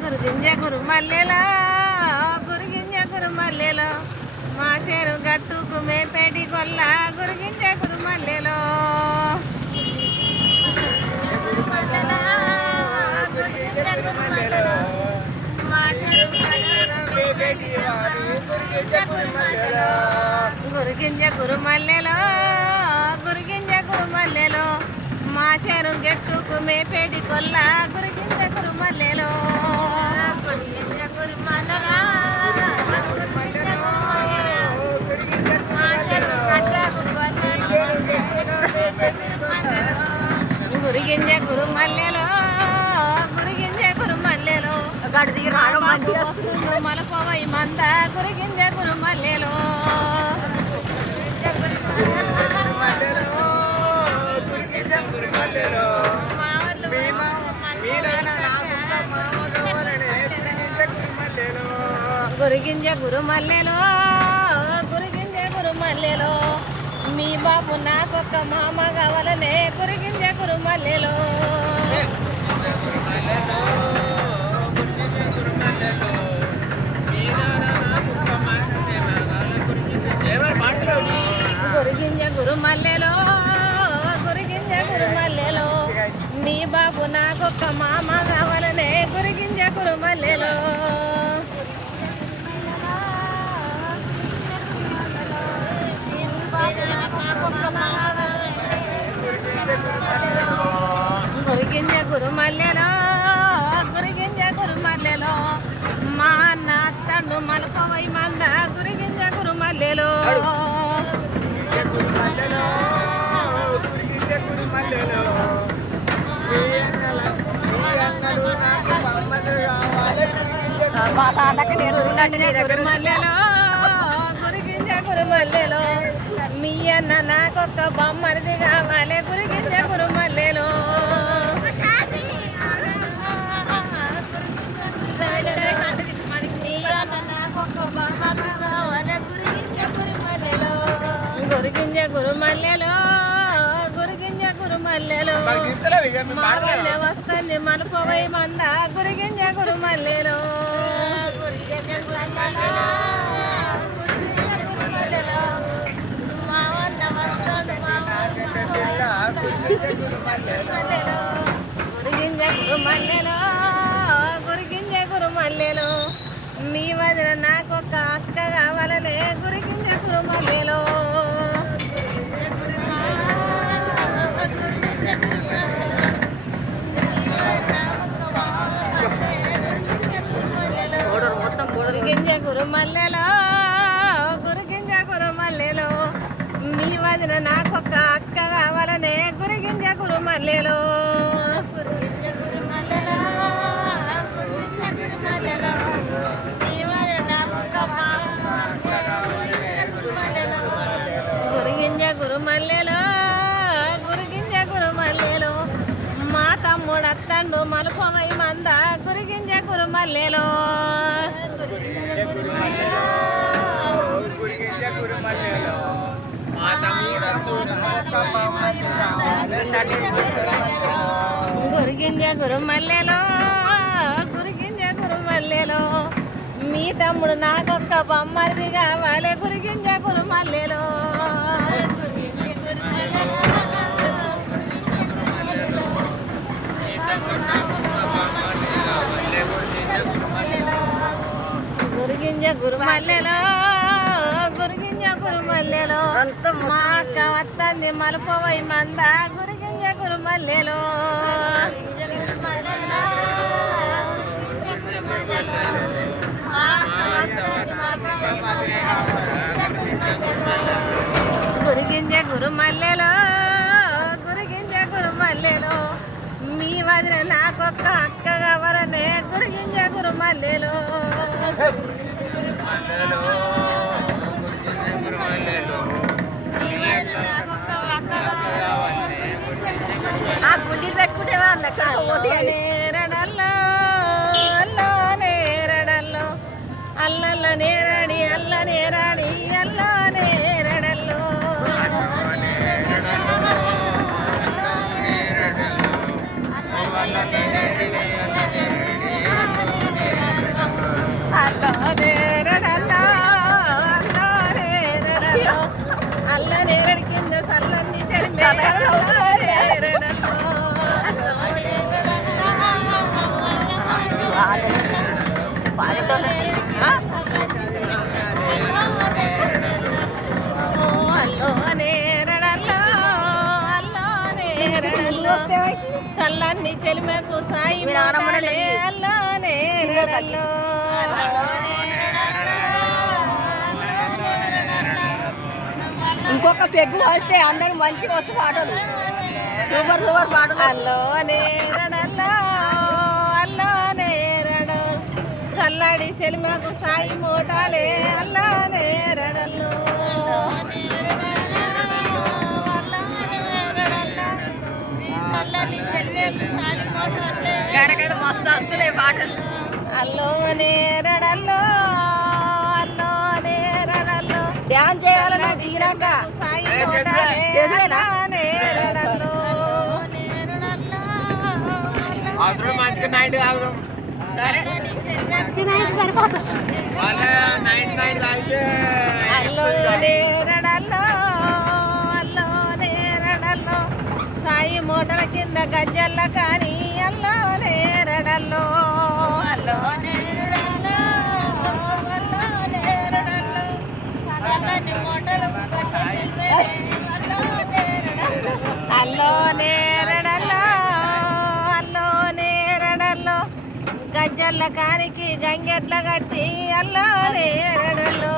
గురుగింజ గురుమల్లెలో గురుగింజ గురుమల్లెలో మా చెరు గట్టుకు మేపేటి కొల్ల గురుగింజ గురుమల్లెలో గురుగింజ గురుమల్లెలో గురుగింజ గురుమల్లెలో మా చెరు గట్టుకు మేపేటి కొల్ల గురుగింజ గురుమల్లెలో గురిగింజ గురుమల్లెలో గురిగింజ గురుమల్లెలో గడిది మలపవై మంద గురిగింజ గురుమల్లెలో గురిగింజ గురుమల్లెలో గురిగింజ గురుమల్లెలో మీ బాబు నాకొక్క మామ కావాలనే గురిగింజ గురుమల్లెలో గురిగింజ గురుమల్లెలో గురిగింజ గురుమల్లెలో మీ బాబు నాకొక్క మామ కావాలనే గురిగింజ గురుమల్లెలో గురిగింజ గురుమల్లెలో గురిగింజ గురుమల్లెలో మా అన్న తండు మలపవై మంద గురిగింజ గురుమల్లెలో గురుమల్లెలో గురిగింజ గురుమల్లెలో మీ అన్న నాకొక్క బొమ్మరిది కావాలి గురిగింజ గురుమల్లెలో గురిగింజ గురుమల్లెలో గురిగింజ గురుమల్లెలో వస్తుంది మనపవై మంద గురిగింజ గురుమల్లెలో గురిగింజ గురుమల్లెలో గురిగింజ గురుమల్లెలో మీ వదిన నాకొక్క అక్క కావాలనే గురిగింజ గురుమల్లెలో గురిగింజ గురుమల్లెలో గురిగింజ గురుమల్లెలో మీ వదిన నాకొక్క అక్క కావాలనే గురిగింజ గురుమల్లెలో గురిగింజ గురుమల్లెలో గురిగింజ గురుమల్లెలో మా తమ్ముడు అత్తండు మలపవై మంద గురిగింజ గురుమల్లెలో గురిగింజ గురుమల్లెలో గురిగింజ గురుమల్లెలో మీ తమ్ముడు నాకొక్క బొమ్మది కావాలి గురిగింజ గురుమల్లెలో గురిగింజ గురుమల్లెలో గురిగింజ గురుమల్లెలో మా అక్క వస్తుంది మలపవై మంద గురిగింజ గురుమల్లెలో గురిగింజ గురుమల్లెలో గురిగింజ గురుమల్లెలో మీ వదిన నాకొక్క అక్క కావాలనే గురిగింజ గురుమల్లెలో ఆ గుండీలు పెట్టుకుంటేవా అక్కడ పోతే నేరడల్లో అల్లో నేరడల్లో అల్లల్ల నేరడి అల్ల నేరాడి అల్ల నేరడల్లో చల్లని చెలిమకు సాయి అల్లోనే ఇంకొక పెగ్గు వస్తే అందరికి మంచిగా వచ్చి పాటలు సూపర్ సూపర్ పాటలు. అల్లోనే అల్లోనే చల్లడి చెలిమకు సాయి మూటాలే అల్లోనే రడల్లో గనకైతే మస్తు వస్తున్నాయి పాటలు. అల్లోనే రడల్లో అల్లోనే రడల్లో డ్యాన్స్ చేయాలని దిగినాక సాయి మూటాలే అల్లోనే రడల్లో అవసరం మంచిగా నైట్ తాగుదాం. సరే నైట్ తాగితే అల్లోనే రడల్లో అల్లోనే రడల్లో సాయి మూటల కింద గజ్జల్ల కానీ అల్లోనే రడల్లో అల్లోనే రడల్లో అల్లోనే రడల్లో సన్నని మూటలు అల్లోనే రడల్లో అల్లోనే రడల్లో గజ్జల్ల కానికి గంగెట్ల కట్టి అల్లోనే రడల్లో